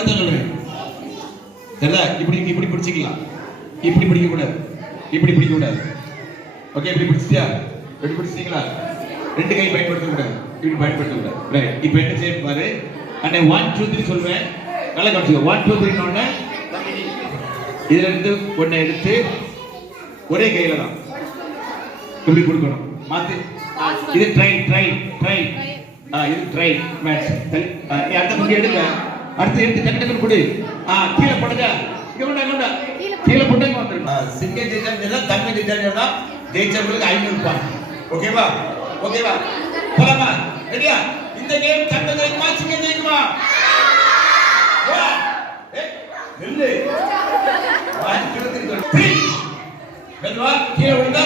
அப்படித்தான் சொல்றேன். சரிதா? இப்படி இப்படி பிடிச்சிக்கலாம், இப்படி பிடிக்க கூடாது, இப்படி பிடிக்க கூடாது. ஓகே, இப்படி பிடிச்சியா? இப்படி பிடிச்சிட்டீங்களா? ரெண்டு கை பயன்படுத்த கூடாது, இப்படி பயன்படுத்த கூடாது. ரைட். இப்போ என்ன செய்ய பாரு, அண்ணே 1 2 3 சொல்வேன், நல்லா கவனிச்சுக்கோ. 1 2 3 னோட இதுல இருந்து ஒண்ணை எடுத்து ஒரே கையில தான் இப்படி கொடுக்கணும். மாத்து. இது ட்ரை ட்ரை ட்ரை. இது ட்ரை மேட்ச். அடுத்த பக்கம் எடுங்க. அடுத்து எடுத்து டக்கு டக்கு கொடு. கீழே போடுங்க. இங்க கொண்டா கீழே போட்டு இங்க வந்துருங்க. சிங்க ஜெயிச்சா தங்க ஜெயிச்சா ஜெயிச்சவங்களுக்கு 500 ரூபாய். ஓகேவா? ஓகேவா? போலாமா? ரெடியா? இந்த கேம் தங்க ஜெயிக்குமா சிங்க ஜெயிக்குமா? வா. நில்லு. 1 2 3 மெதுவா கீழே விடுங்க.